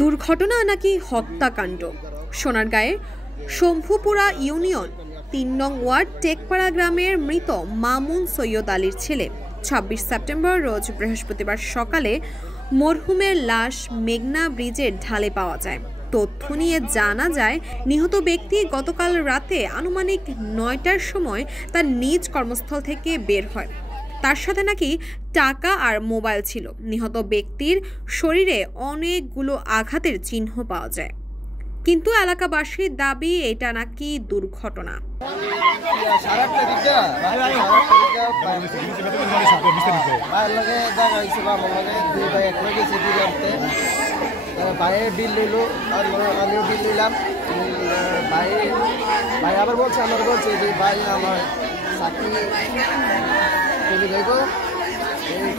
দুর্ঘটনা নাকি হত্যাকাণ্ড? সোনারগাঁয়ের শম্ভুপুরা ইউনিয়ন ৩ নং ওয়ার্ড টেকপাড়া গ্রামের মৃত মামুন সৈয়দ আলীর ছেলে ২৬ সেপ্টেম্বর রোজ বৃহস্পতিবার সকালে মরহুমের লাশ মেঘনা ব্রিজের ঢালে পাওয়া যায়। তথ্য নিয়ে জানা যায়, নিহত ব্যক্তি গতকাল রাতে আনুমানিক ৯টার সময় তার নিজ কর্মস্থল থেকে বের হয়। তার সাথে নাকি টাকা আর মোবাইল ছিল। নিহত ব্যক্তির শরীরে অনেকগুলো আঘাতের চিহ্ন পাওয়া যায়, কিন্তু এলাকাবাসীর দাবি এটা নাকি দুর্ঘটনা।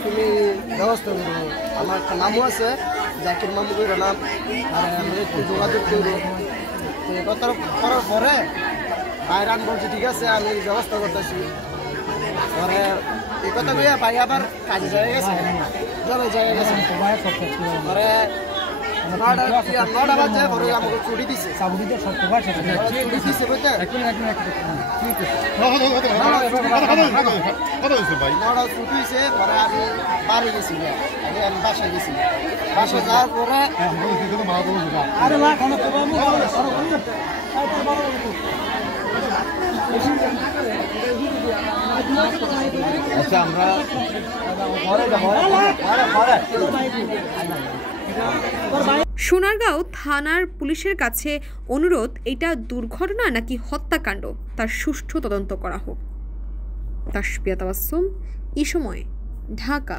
তুমি ব্যবস্থা করো, আমার একটা নামও আছে জাকির মামু করে নাম, আর আমরা একটু যোগাযোগ করবো। কথা করার পরে ভাইরান বলছে ঠিক আছে আমি ব্যবস্থা করতেছি। পরে এই কথা বলে ভাই আবার কাজে জায়গা গেছে, জায়গা গেছে। পরে ৯টা বাজে পরে আমাকে ছুটি দিছে, ছুটি দিছে বুঝতে ৯টা ছুটি দিছে। পরে আমি বাড়ি গেছিলাম, আমি বাসায় গেছিলাম। বাসায় যাওয়ার পরে সোনারগাঁও থানার পুলিশের কাছে অনুরোধ, এটা দুর্ঘটনা নাকি হত্যাকাণ্ড তার সুষ্ঠু তদন্ত করা হোক। তাসফিয়া তাবাসসুম, এই সময়, ঢাকা।